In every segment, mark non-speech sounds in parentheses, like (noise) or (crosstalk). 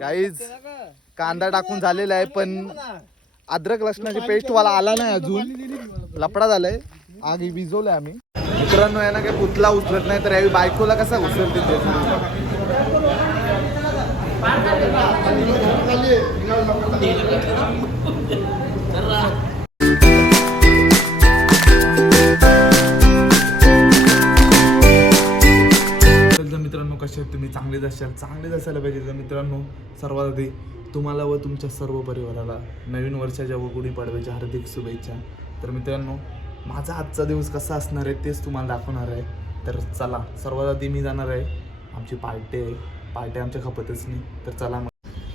Guys कांदा टाकून झालेला आहे पण अद्रक लसणाची पेस्ट वाला आला नाही अजून. लपडा झालाय. आग ही विजवलंय आम्ही. मित्रांनो आहे ना काही पुतला उचलत नाही तर यावी बायकोला कसा उचलते ते मित्रांनो तुम्ही चांगलेच असाल चांगलेच असायला पाहिजे. तर मित्रांनो सर्वात आधी तुम्हाला व तुमच्या सर्व परिवाराला नवीन वर्षाच्या व गुढीपाडव्याच्या हार्दिक शुभेच्छा. तर मित्रांनो माझा आजचा दिवस कसा असणार आहे तेच तुम्हाला दाखवणार आहे. तर चला सर्वात आधी मी जाणार आहे. आमची पार्टी आहे. पार्टी आमच्या खपतच नाही. तर चला मग.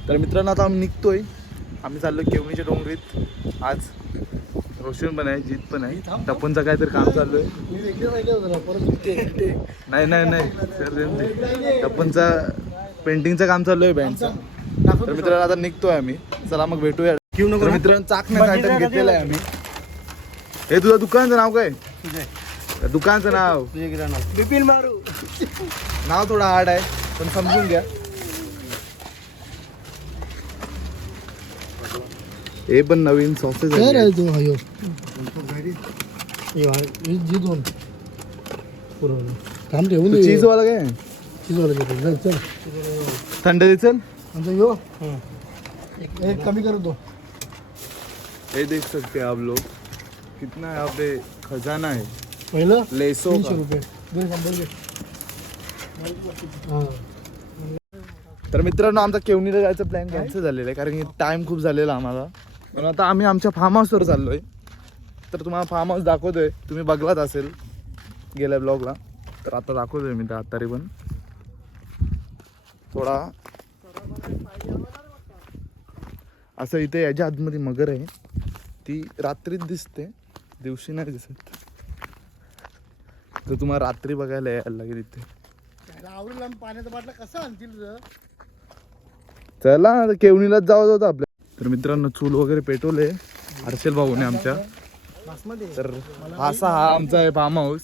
तर मित्रांनो आता आम्ही निघतोय. आम्ही चाललो केवणीच्या डोंगरीत. आज रोशन पण आहे जीत पण आहे. टपूनचं काहीतरी काम चालू आहे. नाही नाही नाही सर टप्पनचा पेंटिंगचं काम चालू आहे बँडचं तर मित्रांनो आता निघतोय आम्ही. चला मग भेटूया. तर मित्रांनो चाकण्याचा आयटम घेतलेला आहे आम्ही. हे तुझं दुकानचं नाव काय? दुकानचं नाव. बिपिन मारू. नाव थोडं हार्ड आहे पण समजून घ्या. हे पण नवीन सॉसेस काय आहे तू हयो? जी दोन. पुरवलं काम ठेवून चीज वाला काय? चीजवाला घेतो. चल चल. थंड आमचा यो. एक एक कमी कर दो. ये देख सकते हैं आप लोग कितना यहाँ पे खजाना है। पहिलं लेसो रुपये. तर मित्रांनो आमचा केवणीला जायचं प्लॅन कॅन्सल झालेला आहे कारण की टाइम खूप झालेला आम्हाला. पण आता आम्ही आमच्या फार्म हाऊसवर चाललोय. तर तुम्हाला फार्म हाऊस दाखवतोय. तुम्ही बघलाच असेल गेल्या ब्लॉगला तर आता दाखवतोय मी त्या तरी पण. थोडा असं इथे याच्या आतमध्ये मगर आहे. ती रात्रीच दिसते दिवशी नाही दिसत. तर तुम्हाला रात्री बघायला यायला लागेल इथे. आवडीला पाण्याचा बाटला कसा आणतील? चला केवणीलाच जावं होतं आपल्या. तर मित्रांनो चूल वगैरे पेटवले हर्षल भाऊने आमच्या. तर असा हा आमचा आहे फार्म हाऊस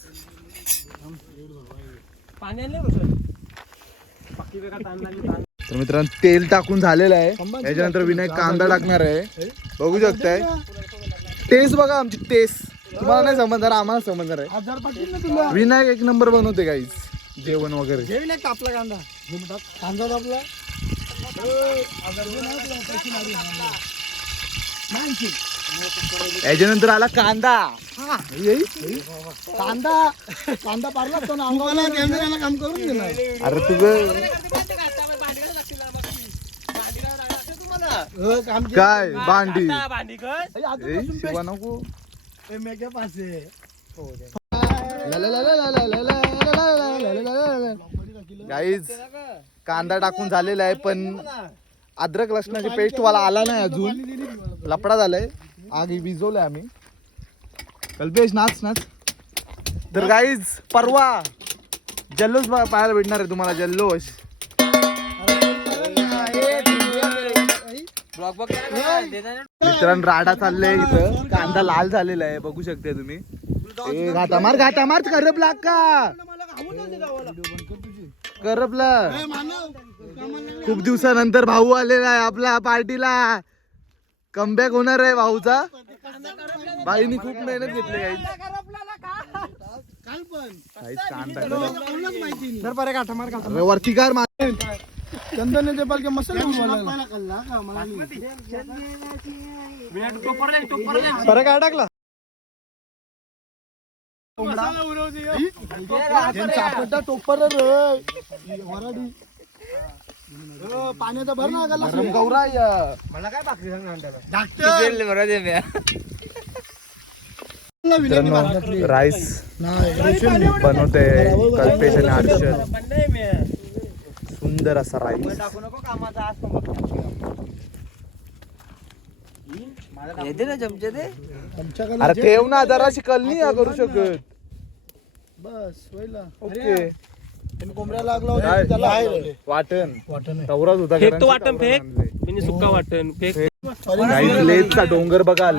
तर मित्रांनो तेल टाकून झालेलं आहे. त्याच्यानंतर विनायक कांदा टाकणार आहे. बघू शकताय. टेस्ट बघा आमची टेस्ट तुम्हाला नाही समजणार आम्हाला समजणार आहे. विनायक एक नंबर बनवते काहीच जेवण वगैरे. कांदा. कांदा याच्यानंतर आला कांदा कांदा कांदा पारला तो ना अंगाला कॅमेऱ्याला काम करून देणार अरे तुझं. काय भांडी शिवा नको पासे गाईज कांदा टाकून झालेला आहे पण अद्रक लसणाची पेस्ट वाला आला नाही अजून. लपडा झालाय. आग ही आम्ही. कल्पेश नाच नाच. तर गाईज परवा जल्लोष पाहायला भेटणार आहे तुम्हाला जल्लोष. मित्रांनो राडा चाललाय इथं. कांदा लाल झालेला आहे बघू शकते तुम्ही. ए, घाता मार घाता मार का? करपला. खूप दिवसानंतर भाऊ आलेला आहे आपला पार्टीला. कमबॅक होणार आहे भाऊचा. बाईनी खूप मेहनत घेतली काही काल वरती कार मार. चंदन के मसाला टाकला. टोपर वराडी. पाण्याचा भर ना राईस बनवते कल्पेश आणि सुंदर असा राईस. अरे ठेव ना जराशी कलनी या करू शकत. बस ओके. त्यांनी कोंबड्या लागला होता? त्याला. वाटण. वाटण. आहे. तवराच होता फेक तो कारण वाटण फेक. म्हणजे सुका वाटण फेक. काही डोंगर बघा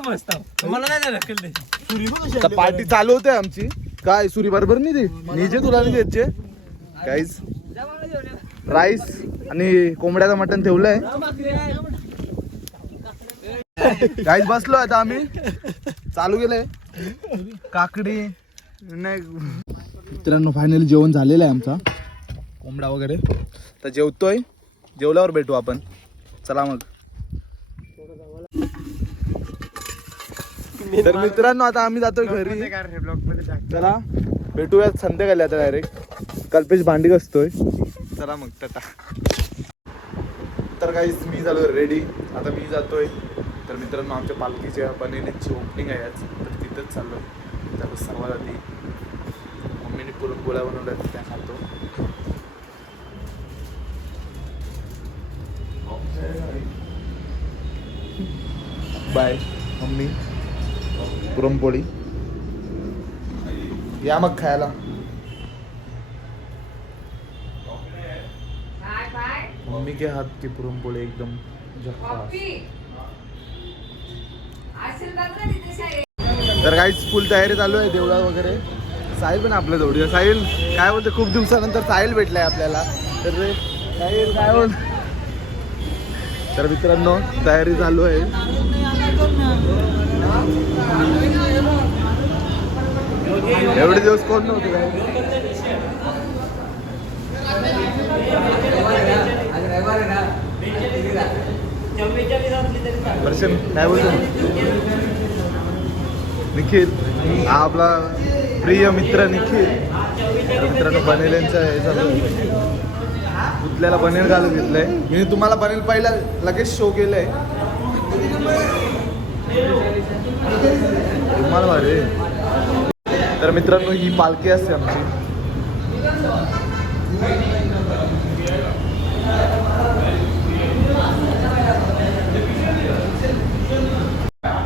मस्त. मला नाही ढकल आता पार्टी चालू होते आमची. काय सुरी बरोबर नाही ती? नीचे तुला नाही द्यायचे काहीच राईस आणि कोंबड्याचं मटण ठेवलंय. राईस बसलो आता आम्ही. चालू गेलोय काकडी. नाही. मित्रांनो फायनली जेवण झालेलं आहे आमचा. कोंबडा वगैरे. तर जेवतोय. जेवल्यावर भेटू आपण. चला मग. तर मित्रांनो आता आम्ही जातोय घरी. चला. भेटूयात संध्याकाळी आता डायरेक्ट कल्पेश भांडी असतोय. चला मग टाटा. तर काही मी झालो रेडी आता मी जातोय. तर मित्रांनो आमच्या पालखीच्या बनेलीची ओपनिंग आहे आज. तर तिथंच चाललो त्याला सर्वात आधी मम्मीने पुरणपोळ्या बनवल्या त्या खातो. Bye mummy. पुरणपोळी. या मग खायला. काय मम्मी के हाथ की पुरणपोळी एकदम तर काहीच फुल तयारी चालू आहे देवळा वगैरे. साहिल पण आपल्या जवळ साहिल काय बोलते? खूप दिवसानंतर साहिल भेटलाय आपल्याला. तर साहिल काय बोल? तर मित्रांनो तयारी चालू आहे. एवढे दिवस कोण नव्हते काय दर्शन काय बोलतो? निखिल हा आपला प्रिय मित्र निखिल. मित्रांनो बनेल्यांचं हे झालं पुतल्याला बनेल घालून घेतलंय. मी तुम्हाला बनेल पहिला लगेच शो केलाय. तुम्हाला भारे. तर मित्रांनो ही पालखी असते आमची.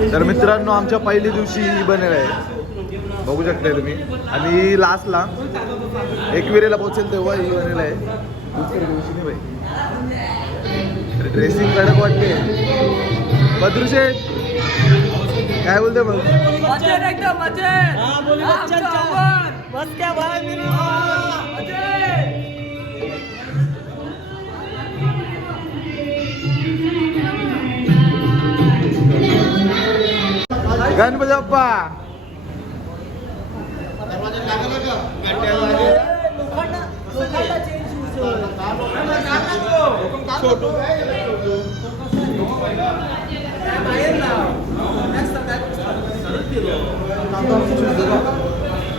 तर मित्रांनो आमच्या पहिल्या दिवशी ही बनेल आहे. बघू शकताय तुम्ही. आणि लास्टला एकविरेला पोहोचेल तेव्हा ही बनेल आहे. दुसऱ्या दिवशी नाही बाई. ड्रेसिंग कडक वाटते. बद्रुशेठ काय बोलते मग एकदम गणपती बाप्पा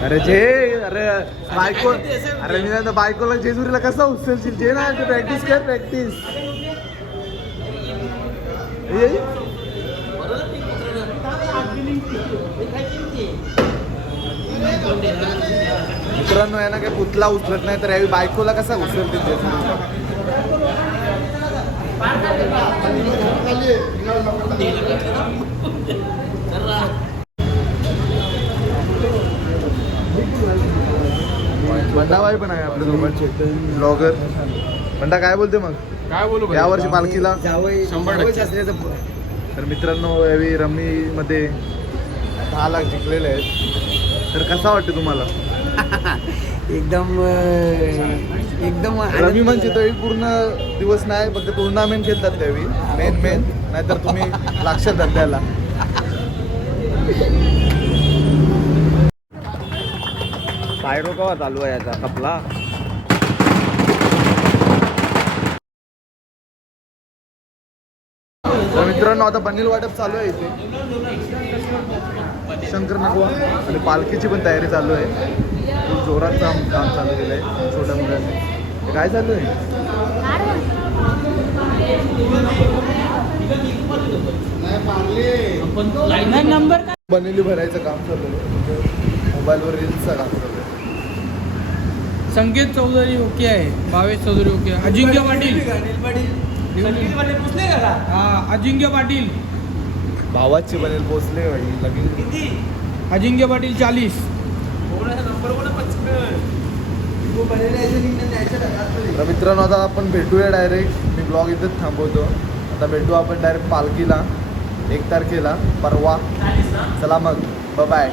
अरे जे अरे बायको अरे मी आता बायकोला जेजुरीला कसं उचलशील? जे ना प्रॅक्टिस कर प्रॅक्टिस मित्रांनो यांना काही पुतला उचलत नाही तर यावेळी बायकोला कसा उचलते जेजुरीला बंडाबाई पण आहे आपल्यासोबत ब्लॉगर बंडा काय बोलते मग? काय बोलू या वर्षी पालखीला? शंभर तर मित्रांनो यावेळी रम्मीमध्ये दहा लाख जिंकलेले आहेत. तर कसा वाटते तुम्हाला? (laughs) एकदम एकदम रमी म्हणजे तरी पूर्ण दिवस नाही फक्त टुर्नामेंट खेळतात त्यावेळी मेन मेन नाहीतर तुम्ही लक्षात द्या त्याला पायरो कवा चालू आहे याचा आपला तर मित्रांनो आता बनील वाटप चालू आहे इथे. शंकर नगवा आणि पालखीची पण तयारी चालू आहे. खूप जोरात काम काम चालू केलं आहे छोट्या मुलांनी. हे काय चालू आहे नंबर बनेली भरायचं काम चालू आहे मोबाईलवर रील्सचं काम चालू आहे संकेत चौधरी ओके आहे भावेश चौधरी ओके आहे. अजिंक्य पाटील. हा अजिंक्य पाटील. भावाची बनेल पोचले लगेच. अजिंक्य पाटील चाळीस. तर मित्रांनो आता आपण भेटूया डायरेक्ट मी ब्लॉग इथंच थांबवतो. आता भेटू आपण डायरेक्ट पालखीला. एक तारखेला. परवा. चला मग. बाय